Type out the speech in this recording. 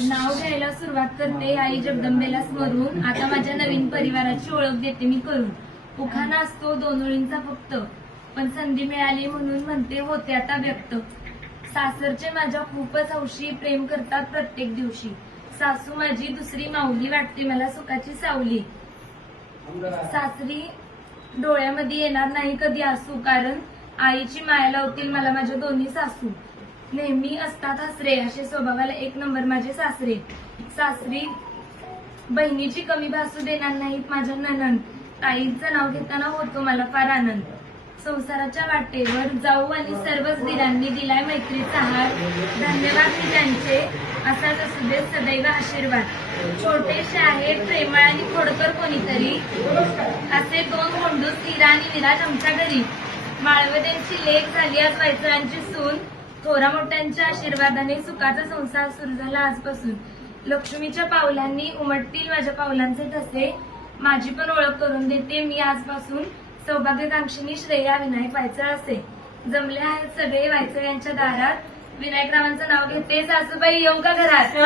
नाव घ्यायला सुरुवात करते आई जगदंबेला स्मरून. आता माझ्या नवीन परिवाराची ओळख देते मी करून. उखाणा असतो 2 ओळींचा फक्त, पण संधी मिळाली म्हणून म्हणते होते आता व्यक्त. सासरचे माझ्या खूपच हौशी, प्रेम करतात प्रत्येक दिवशी. सासू माझी दुसरी माऊली, वाटते मला सुखाची सावली. सासरी डोळ्यामध्ये येणार नाही कधी आसू, कारण आईची माया लावतील मला माझ्या दोन्ही सासू. नेहमी असतात हसरे, असे स्वभावाला 1 नंबर माझे सासरे. सासरी बहिणीची कमी भासू देणार नाहीत माझ्या नणंद. ताईचं नाव घेताना होतो मला फार आनंद. संसाराच्या वाटेवर जाऊ आणि सर्वच दिरांनी दिलाय मैत्रीचा हार. धन्यवाद मी त्यांचे, असाच असू दे सदैव आशीर्वाद. छोटेसे आहे प्रेमळ आणि खोडकर कोणीतरी, असे 2 कोंडूस हिरा आणि विराज आमच्या घरी. माळवदेंची लेक झाली आज वैचरांची सून. थोरा मोठ्यांच्या आशीर्वादाने सुखाचा संसार सुरू झाला आजपासून. लक्ष्मीच्या पावलांनी उमटतील माझ्या पावलांचे ठसे. माझी पण ओळख करून देते मी आजपासून. सौभाग्यकांक्षिणी श्रेया विनायक वायचळ असे. जमले आहेत सगळे वायचळ यांच्या दारात. विनायकरावांचं नाव घेते, सासूबाई येऊ का घरात?